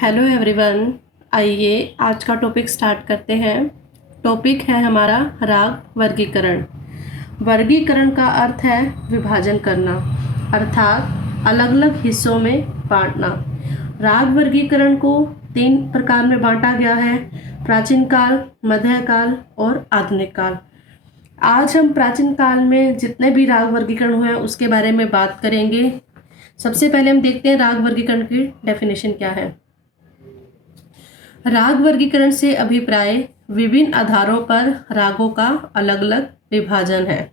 Hello everyone. आइए आज का टॉपिक स्टार्ट करते हैं। टॉपिक है हमारा राग वर्गीकरण। वर्गीकरण का अर्थ है विभाजन करना, अर्थात अलग अलग हिस्सों में बांटना। राग वर्गीकरण को 3 प्रकार में बांटा गया है: प्राचीन काल, मध्यकाल और आधुनिक काल। आज हम प्राचीन काल में जितने भी राग वर्गीकरण हुए हैं उसके बारे में बात करेंगे। सबसे पहले हम देखते हैं राग वर्गीकरण की डेफिनेशन क्या है। राग वर्गीकरण से अभिप्राय विभिन्न आधारों पर रागों का अलग अलग विभाजन है।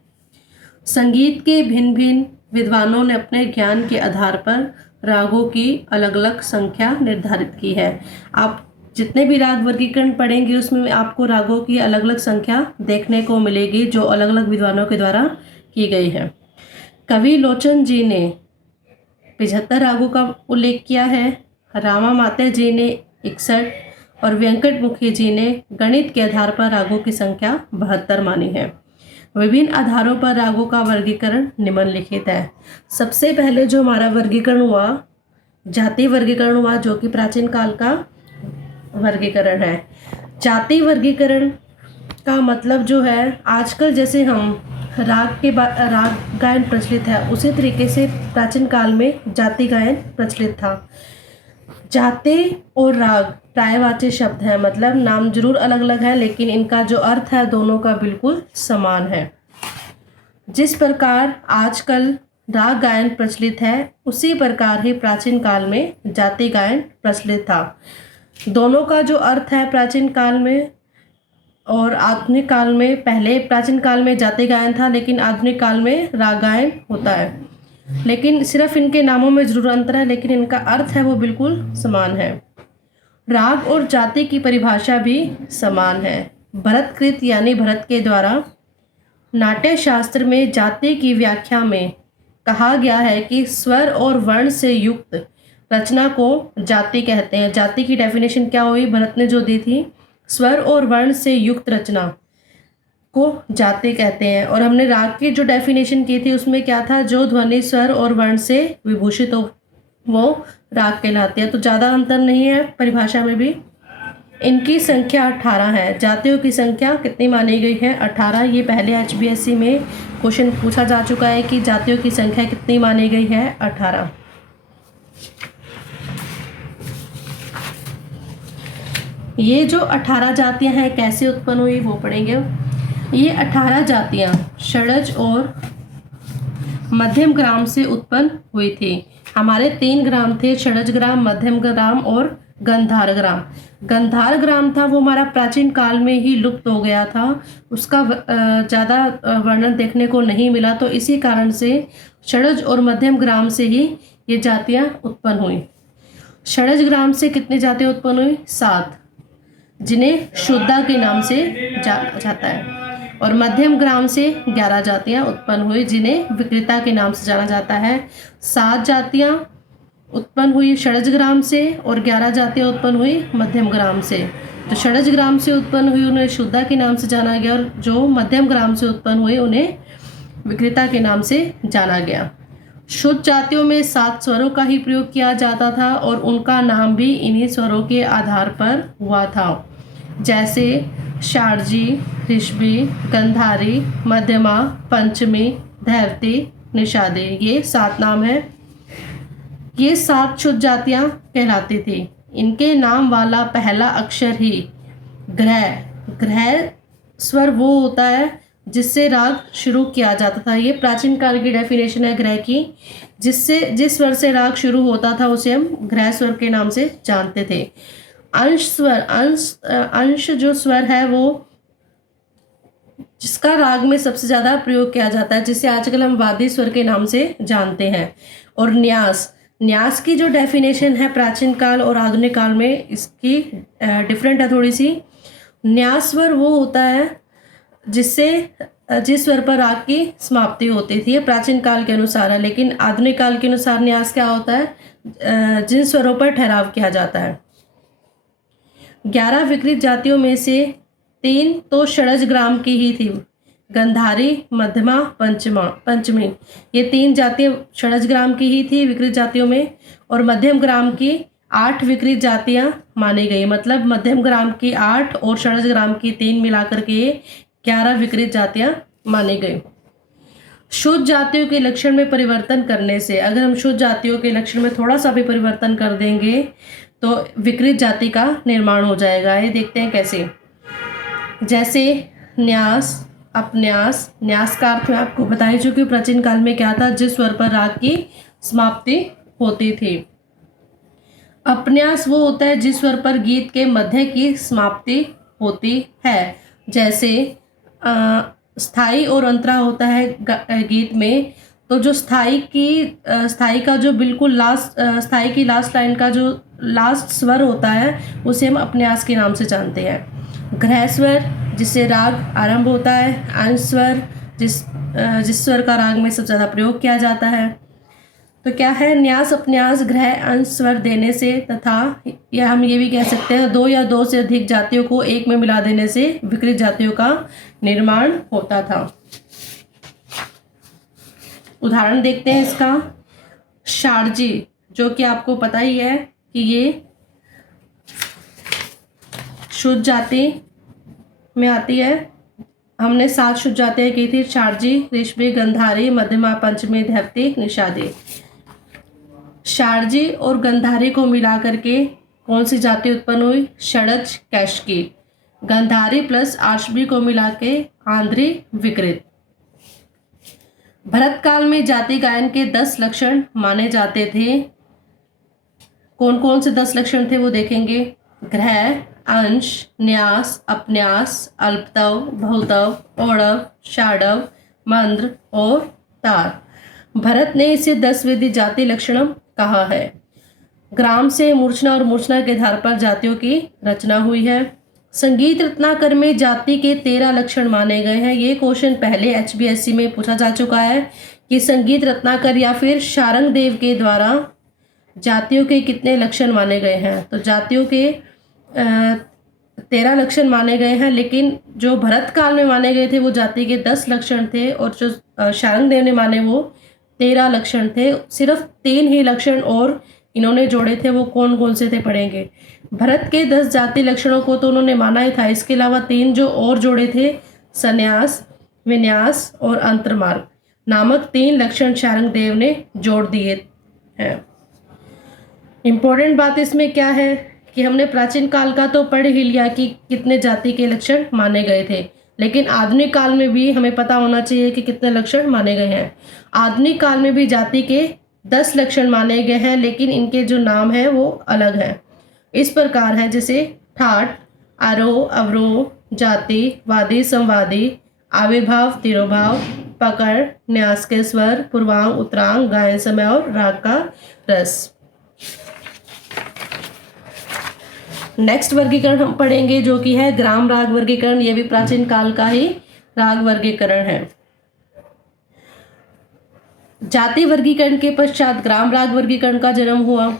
संगीत के भिन्न भिन्न विद्वानों ने अपने ज्ञान के आधार पर रागों की अलग अलग संख्या निर्धारित की है। आप जितने भी राग वर्गीकरण पढ़ेंगे उसमें आपको रागों की अलग अलग संख्या देखने को मिलेगी जो अलग अलग विद्वानों के द्वारा की गई है। कवि लोचन जी ने 75 रागों का उल्लेख किया है, रामा माते जी ने 61 और वेंकट मुखी जी ने गणित के आधार पर रागों की संख्या 72 मानी है। विभिन्न आधारों पर रागों का वर्गीकरण निम्नलिखित है। सबसे पहले जो हमारा वर्गीकरण हुआ, जाति वर्गीकरण हुआ, जो कि प्राचीन काल का वर्गीकरण है। जाति वर्गीकरण का मतलब जो है, आजकल जैसे हम राग गायन प्रचलित है उसी तरीके से प्राचीन काल में जाति गायन प्रचलित था। जाति और राग प्रायवाची शब्द है, मतलब नाम जरूर अलग अलग है लेकिन इनका जो अर्थ है दोनों का बिल्कुल समान है। जिस प्रकार आजकल राग गायन प्रचलित है उसी प्रकार ही प्राचीन काल में जाति गायन प्रचलित था। दोनों का जो अर्थ है प्राचीन काल में और आधुनिक काल में, पहले प्राचीन काल में जाति गायन था लेकिन आधुनिक काल में राग गायन होता है, लेकिन सिर्फ इनके नामों में जरूर अंतर है लेकिन इनका अर्थ है वो बिल्कुल समान है। राग और जाति की परिभाषा भी समान है। भरतकृत यानी भरत के द्वारा नाट्य शास्त्र में जाति की व्याख्या में कहा गया है कि स्वर और वर्ण से युक्त रचना को जाति कहते हैं। जाति की डेफिनेशन क्या हुई, भरत ने जो दी थी, स्वर और वर्ण से युक्त रचना को जाति कहते हैं। और हमने राग की जो डेफिनेशन की थी उसमें क्या था, जो ध्वनि स्वर और वर्ण से विभूषित हो वो राग कहलाते हैं। तो ज़्यादा अंतर नहीं है परिभाषा में भी। इनकी संख्या 18 है। जातियों की संख्या कितनी मानी गई है, 18। ये पहले HBSC में क्वेश्चन पूछा जा चुका है कि जातियों की संख्या कितनी मानी गई है, 18। ये जो 18 जातियां हैं कैसे उत्पन्न हुई वो पढ़ेंगे। ये 18 जातियां षडज और मध्यम ग्राम से उत्पन्न हुई थी। हमारे 3 ग्राम थे, षडज ग्राम, मध्यम ग्राम और गंधार ग्राम। गंधार ग्राम था वो हमारा प्राचीन काल में ही लुप्त हो गया था, उसका ज़्यादा वर्णन देखने को नहीं मिला, तो इसी कारण से षडज और मध्यम ग्राम से ही ये जातियां उत्पन्न हुई। षडज ग्राम से कितनी जातियां उत्पन्न हुई, 7, जिन्हें शुद्धा के नाम से जाता है, और मध्यम ग्राम से 11 जातियां उत्पन्न हुई जिन्हें विक्रेता के नाम से जाना जाता है। 7 जातियां उत्पन्न हुई षडज ग्राम से और 11 जातियां उत्पन्न हुई मध्यम ग्राम से। जो षडज ग्राम से उत्पन्न हुई उन्हें शुद्धा के नाम से जाना गया, और जो मध्यम ग्राम से उत्पन्न हुए उन्हें विक्रेता के नाम से जाना गया। शुद्ध जातियों में 7 स्वरों का ही प्रयोग किया जाता था और उनका नाम भी इन्हीं स्वरों के आधार पर हुआ था, जैसे शारजी, ऋषभी, गंधारी, मध्यमा, पंचमी, धैवती, निषादी। ये 7 नाम हैं। ये 7 शुद्ध जातियां कहलाती थी। इनके नाम वाला पहला अक्षर ही ग्रह स्वर वो होता है जिससे राग शुरू किया जाता था। ये प्राचीन काल की डेफिनेशन है ग्रह की। जिस स्वर से राग शुरू होता था उसे हम ग्रह स्वर के नाम से जानते थे। अंश स्वर, अंश जो स्वर है वो जिसका राग में सबसे ज़्यादा प्रयोग किया जाता है, जिसे आजकल हम वादी स्वर के नाम से जानते हैं। और न्यास की जो डेफिनेशन है प्राचीन काल और आधुनिक काल में इसकी डिफरेंट है थोड़ी सी। न्यास स्वर वो होता है जिस स्वर पर राग की समाप्ति होती थी। ये प्राचीन काल के अनुसार है, लेकिन आधुनिक काल के अनुसार न्यास क्या होता है, जिन स्वरों पर ठहराव किया जाता है। 11 विकृत जातियों में से 3 तो षडज ग्राम की ही थी, गंधारी, मध्यमा, पंचमी। ये 3 जातियां षडज ग्राम की ही थी विकृत जातियों में, और मध्यम ग्राम की 8 विकृत जातियां मानी गई, मतलब मध्यम ग्राम की 8 और षड्ज ग्राम की 3 मिलाकर के 11 विकृत जातियां मानी गई। शुद्ध जातियों के लक्षण में परिवर्तन करने से, अगर हम शुद्ध जातियों के लक्षण में थोड़ा सा भी परिवर्तन कर देंगे तो विकृत जाति का निर्माण हो जाएगा। ये देखते हैं कैसे। जैसे न्यास, अपन्यास। न्यास का अर्थ मैं आपको बताई चुकी हूँ प्राचीन काल में क्या था, जिस स्वर पर राग की समाप्ति होती थी। अपन्यास वो होता है जिस स्वर पर गीत के मध्य की समाप्ति होती है। जैसे स्थाई और अंतरा होता है गीत में, तो जो स्थाई का जो बिल्कुल लास्ट, स्थाई की लास्ट लाइन का जो लास्ट स्वर होता है उसे हम अपन्यास के नाम से जानते हैं। ग्रह स्वर जिससे राग आरंभ होता है। अंश स्वर जिस स्वर का राग में सबसे ज़्यादा प्रयोग किया जाता है। तो क्या है, न्यास अपन्यास ग्रह अंश स्वर देने से तथा या हम ये भी कह सकते हैं 2 या 2 से अधिक जातियों को एक में मिला देने से विकृत जातियों का निर्माण होता था। उदाहरण देखते हैं इसका। षाडजी, जो कि आपको पता ही है कि ये शुद्ध जाति में आती है। हमने 7 शुद्ध जातियां की थी, षाडजी, ऋषभी, गंधारी, मध्यमा, पंचमी, धैवती, निषादी। षाडजी और गंधारी को मिला करके कौन सी जाति उत्पन्न हुई? षडज कैशकी। गंधारी प्लस आश्वी को मिला के आंध्री विकृत। भरत काल में जाति गायन के 10 लक्षण माने जाते थे। कौन कौन से 10 लक्षण थे वो देखेंगे। ग्रह, अंश, न्यास, अपन्यास, अल्पतव, बहुतव, औड़व, षाडव, मंद्र और तार। भरत ने इसे 10 विधि जाति लक्षणम कहा है। ग्राम से मूर्छना और मूर्छना के आधार पर जातियों की रचना हुई है। संगीत रत्नाकर में जाति के 13 लक्षण माने गए हैं। ये क्वेश्चन पहले HBSC में पूछा जा चुका है कि संगीत रत्नाकर या फिर शारंग देव के द्वारा जातियों के कितने लक्षण माने गए हैं। तो जातियों के 13 लक्षण माने गए हैं, लेकिन जो भरत काल में माने गए थे वो जाति के 10 लक्षण थे और जो शारंग देव ने माने वो 13 लक्षण थे। सिर्फ 3 ही लक्षण और इन्होंने जोड़े थे, वो कौन कौन से थे पढ़ेंगे। भरत के 10 जाति लक्षणों को तो उन्होंने माना ही था, इसके अलावा 3 जो और जोड़े थे, संन्यास, विन्यास और अंतर्मार्ग नामक 3 लक्षण शारंग देव ने जोड़ दिए हैं। इम्पोर्टेंट बात इसमें क्या है कि हमने प्राचीन काल का तो पढ़ ही लिया कि कितने जाति के लक्षण माने गए थे, लेकिन आधुनिक काल में भी हमें पता होना चाहिए कि कितने लक्षण माने गए हैं। आधुनिक काल में भी जाति के 10 लक्षण माने गए हैं, लेकिन इनके जो नाम हैं वो अलग हैं। इस प्रकार है जैसे ठाट, आरोह, अवरोह, जाति, वादी, संवादी, आविर्भाव, तिरोभाव, पकड़, न्यास के स्वर, पूर्वांग, उत्तरांग, गायन समय और राग का रस। नेक्स्ट वर्गीकरण हम पढ़ेंगे जो कि है ग्राम राग वर्गीकरण। यह भी प्राचीन काल का ही राग वर्गीकरण है। जाति वर्गीकरण के पश्चात ग्राम राग वर्गीकरण का जन्म हुआ।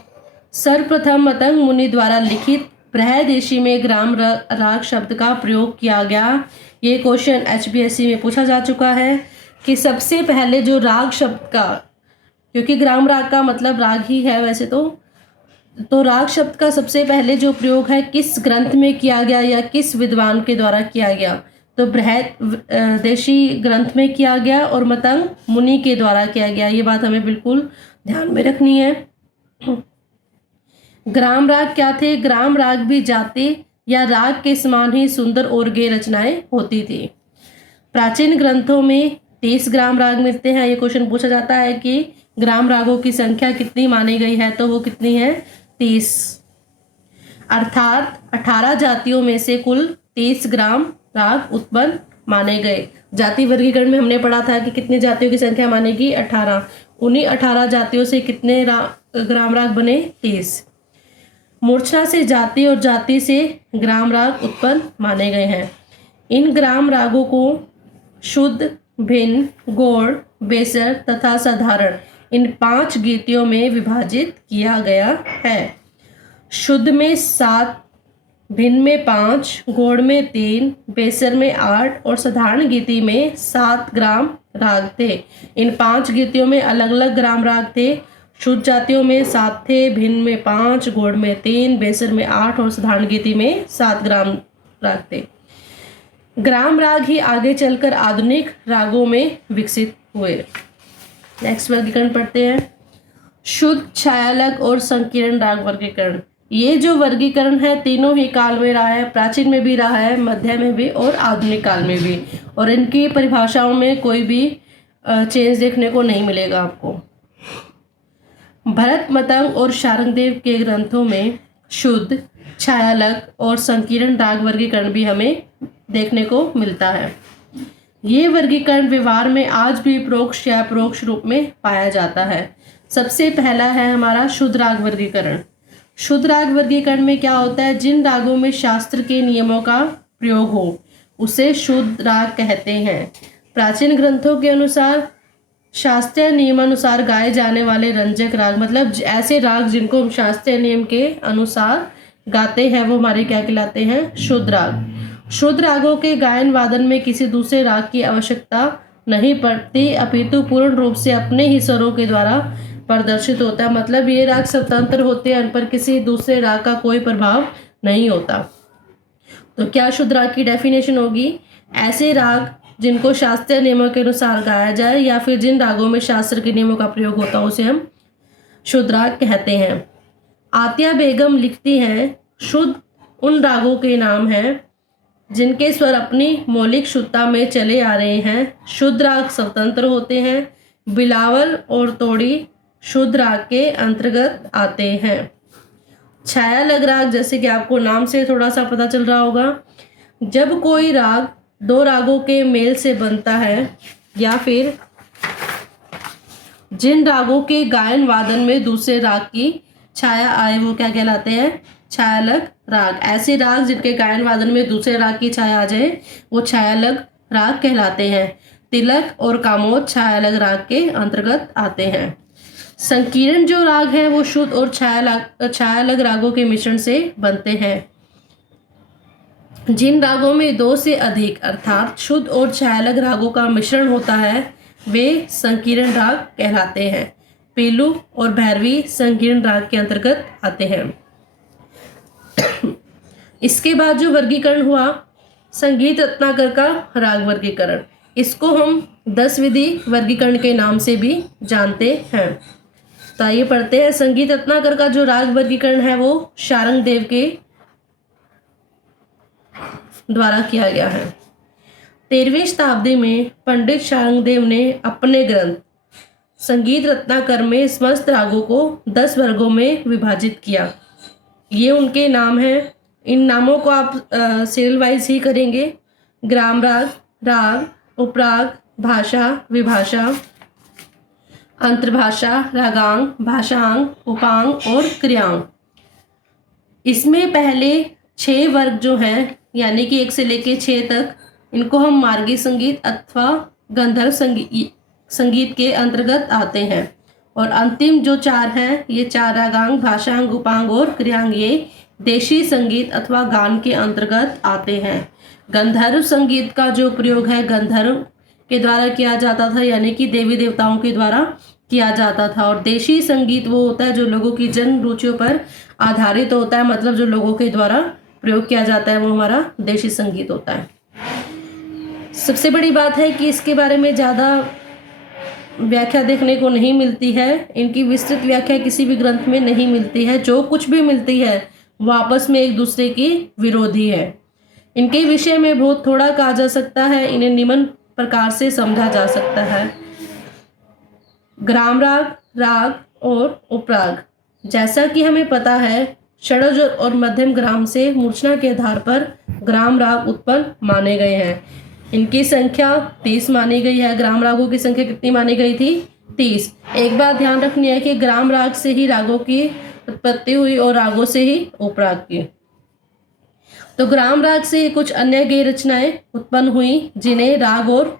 सर्वप्रथम मतंग मुनि द्वारा लिखित बृहदेशी में ग्राम राग शब्द का प्रयोग किया गया। ये क्वेश्चन HBSC में पूछा जा चुका है कि सबसे पहले जो राग शब्द का, क्योंकि ग्राम राग का मतलब राग ही है वैसे तो राग शब्द का सबसे पहले जो प्रयोग है किस ग्रंथ में किया गया या किस विद्वान के द्वारा किया गया, तो बृहदेशी ग्रंथ में किया गया और मतंग मुनि के द्वारा किया गया। ये बात हमें बिल्कुल ध्यान में रखनी है। ग्राम राग क्या थे? ग्राम राग भी जाति या राग के समान ही सुंदर और गेय रचनाएं होती थी। प्राचीन ग्रंथों में 30 ग्राम राग मिलते हैं। ये क्वेश्चन पूछा जाता है कि ग्राम रागों की संख्या कितनी मानी गई है, तो वो कितनी है? 30। अर्थात 18 जातियों में से कुल 30 ग्राम राग उत्पन्न माने गए। जाति वर्गीकरण में हमने पढ़ा था कि कितनी जातियों की संख्या मानेगी? 18। उन्हीं 18 जातियों से कितने ग्राम राग बने? 30। मूर्छना से जाति और जाति से ग्राम राग उत्पन्न माने गए हैं। इन ग्राम रागों को शुद्ध, भिन्न, गौड़, बेसर तथा साधारण इन 5 गीतियों में विभाजित किया गया है। शुद्ध में 7, भिन्न में 5, गौड़ में 3, बेसर में 8 और साधारण गीति में 7 ग्राम राग थे। इन 5 गीतियों में अलग अलग ग्राम राग थे। शुद्ध जातियों में 7 थे, भिन्न में 5, गौड़ में 3, बेसर में 8 और साधारण गीति में 7 ग्राम राग थे। ग्राम राग ही आगे चलकर आधुनिक रागों में विकसित हुए। नेक्स्ट वर्गीकरण पढ़ते हैं। शुद्ध, छायालग और संकीर्ण राग वर्गीकरण। ये जो वर्गीकरण है तीनों ही काल में रहा है, प्राचीन में भी रहा है, मध्य में भी और आधुनिक काल में भी, और इनकी परिभाषाओं में कोई भी चेंज देखने को नहीं मिलेगा आपको। भरत मतंग और शारंगदेव के ग्रंथों में शुद्ध, छायालग और संकीर्ण राग वर्गीकरण भी हमें देखने को मिलता है। ये वर्गीकरण व्यवहार में आज भी परोक्ष या परोक्ष रूप में पाया जाता है। सबसे पहला है हमारा शुद्ध राग वर्गीकरण। शुद्ध राग वर्गीकरण में क्या होता है, जिन रागों में शास्त्र के नियमों का प्रयोग हो उसे शुद्ध राग कहते हैं। प्राचीन ग्रंथों के अनुसार शास्त्रीय नियमानुसार गाए जाने वाले रंजक राग, मतलब ऐसे राग जिनको हम शास्त्रीय नियम के अनुसार गाते हैं, वो हमारे क्या कहलाते हैं, शुद्ध राग। शुद्ध रागों के गायन वादन में किसी दूसरे राग की आवश्यकता नहीं पड़ती, अपितु पूर्ण रूप से अपने ही स्वरों के द्वारा प्रदर्शित होता है। मतलब ये राग स्वतंत्र होते हैं, उन पर किसी दूसरे राग का कोई प्रभाव नहीं होता। तो क्या शुद्ध राग की डेफिनेशन होगी, ऐसे राग जिनको शास्त्रीय नियमों के अनुसार गाया जाए या फिर जिन रागों में शास्त्र के नियमों का प्रयोग होता है उसे हम शुद्ध राग कहते हैं। आतिया बेगम लिखती हैं, शुद्ध उन रागों के नाम हैं जिनके स्वर अपनी मौलिक शुद्धता में चले आ रहे हैं। शुद्ध राग स्वतंत्र होते हैं। बिलावल और तोड़ी शुद्ध राग के अंतर्गत आते हैं। छायालग राग, जैसे कि आपको नाम से थोड़ा सा पता चल रहा होगा, जब कोई राग दो रागों के मेल से बनता है या फिर जिन रागों के गायन वादन में दूसरे राग की छाया आए वो क्या कहलाते हैं, छायालग राग। ऐसे राग जिनके गायन वादन में दूसरे राग की छाया आ जाए वो छायालग राग कहलाते हैं। तिलक और कामोद छायालग राग के अंतर्गत आते हैं। संकीर्ण जो राग हैं वो शुद्ध और छायालग रागों के मिश्रण से बनते हैं। जिन रागों में 2 से अधिक अर्थात शुद्ध और छायालग रागों का मिश्रण होता है वे संकीर्ण राग कहलाते हैं। पीलू और भैरवी संकीर्ण राग के अंतर्गत आते हैं। इसके बाद जो वर्गीकरण हुआ, संगीत रत्नाकर का राग वर्गीकरण, इसको हम 10 विधि वर्गीकरण के नाम से भी जानते हैं। तो आइए पढ़ते हैं। संगीत रत्नाकर का जो राग वर्गीकरण है वो शारंगदेव के द्वारा किया गया है। 13वीं शताब्दी में पंडित शारंगदेव ने अपने ग्रंथ संगीत रत्नाकर में समस्त रागों को 10 वर्गों में विभाजित किया। ये उनके नाम हैं। इन नामों को आप सीरियल वाइज ही करेंगे। ग्राम राग, राग, उपराग, भाषा, विभाषा, अंतर्भाषा, रागांग, भाषांग, उपांग और क्रियांग। इसमें पहले 6 वर्ग जो हैं यानी कि 1 से लेकर 6 तक, इनको हम मार्गी संगीत अथवा गंधर्व संगीत के अंतर्गत आते हैं। और अंतिम जो 4 हैं, ये 4 रागांग, भाषांग, उपांग और क्रियांग, ये देशी संगीत अथवा गान के अंतर्गत आते हैं। गंधर्व संगीत का जो प्रयोग है गंधर्व के द्वारा किया जाता था, यानी कि देवी देवताओं के द्वारा किया जाता था। और देशी संगीत वो होता है जो लोगों की जन रुचियों पर आधारित होता है, मतलब जो लोगों के द्वारा प्रयोग किया जाता है वो हमारा देशी संगीत होता है। सबसे बड़ी बात है कि इसके बारे में ज़्यादा व्याख्या देखने को नहीं मिलती है। इनकी विस्तृत व्याख्या किसी भी ग्रंथ में नहीं मिलती है। जो कुछ भी मिलती है वो आपस में एक दूसरे की विरोधी है। इनके विषय में बहुत थोड़ा कहा जा सकता है। इन्हें निम्न प्रकार से समझा जा सकता है। ग्राम राग, राग और उपराग। जैसा कि हमें पता है षड्ज और मध्यम ग्राम से मूर्छना के आधार पर ग्राम राग उत्पन्न माने गए हैं। इनकी संख्या 30 मानी गई है। ग्राम रागों की संख्या कितनी मानी गई थी? 30। एक बात ध्यान रखनी है कि ग्राम राग से ही रागों की उत्पत्ति हुई और रागों से ही उपराग की। तो ग्राम राग से कुछ अन्य गेय रचनाएं उत्पन्न हुई जिन्हें राग और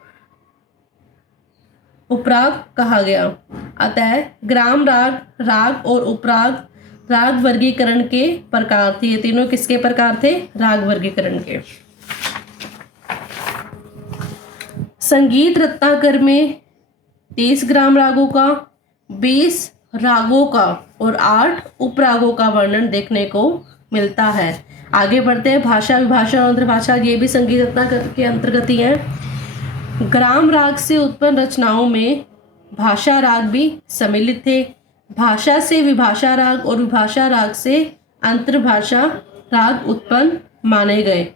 उपराग कहा गया। अतः ग्राम राग, राग और उपराग राग वर्गीकरण के प्रकार थे। ये तीनों किसके प्रकार थे? राग वर्गीकरण के। संगीत रत्नाकर में 30 ग्राम रागों का, 20 रागों का और 8 उपरागों का वर्णन देखने को मिलता है। आगे बढ़ते हैं। भाषा, विभाषा और अंतर्भाषा ये भी संगीत रत्ना के अंतर्गत ही है। ग्राम राग से उत्पन्न रचनाओं में भाषा राग भी सम्मिलित थे। भाषा से विभाषा राग और विभाषा राग से अंतर्भाषा राग उत्पन्न माने गए।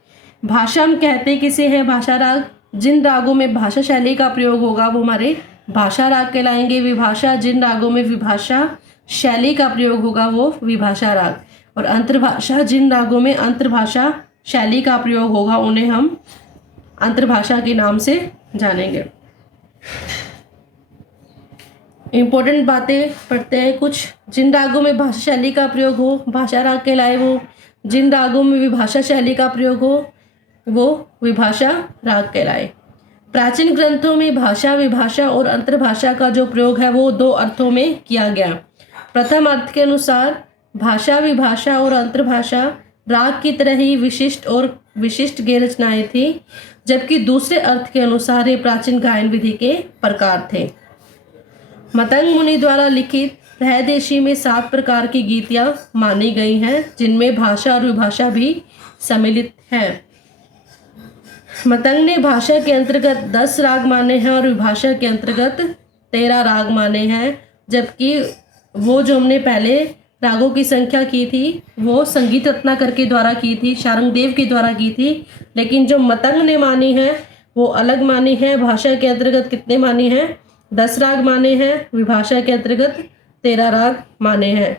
भाषा हम कहते किसे हैं? भाषा राग। जिन रागों में भाषा शैली का प्रयोग होगा वो हमारे भाषा राग कहलाएंगे। विभाषा, जिन रागों में विभाषा शैली का प्रयोग होगा वो विभाषा राग। और अंतर्भाषा, जिन रागों में अंतर्भाषा शैली का प्रयोग होगा उन्हें हम अंतर्भाषा के नाम से जानेंगे। इम्पोर्टेंट बातें पढ़ते हैं कुछ। जिन रागों में भाषा शैली का प्रयोग हो भाषा राग कहलाए वो। जिन रागों में विभाषा शैली का प्रयोग हो वो विभाषा राग कहलाए। प्राचीन ग्रंथों में भाषा, विभाषा और अंतर्भाषा का जो प्रयोग है वो 2 अर्थों में किया गया। प्रथम अर्थ के अनुसार भाषा, विभाषा और अंतर्भाषा राग की तरह ही विशिष्ट गैर रचनाएं थी, जबकि दूसरे अर्थ के अनुसार ये प्राचीन गायन विधि के प्रकार थे। मतंग मुनि द्वारा लिखित रहदेशी में 7 प्रकार की गीतियां मानी गई हैं, जिनमें भाषा और विभाषा भी सम्मिलित हैं। मतंग ने भाषा के अंतर्गत 10 राग माने हैं और विभाषा के अंतर्गत 13 राग माने हैं, जबकि वो जो हमने पहले रागों की संख्या की थी वो संगीत रत्नाकर के द्वारा की थी, शारंगदेव के द्वारा की थी। लेकिन जो मतंग ने मानी है वो अलग मानी है। भाषा के अंतर्गत कितने मानी हैं? 10 राग माने हैं। विभाषा के अंतर्गत 13 राग माने हैं।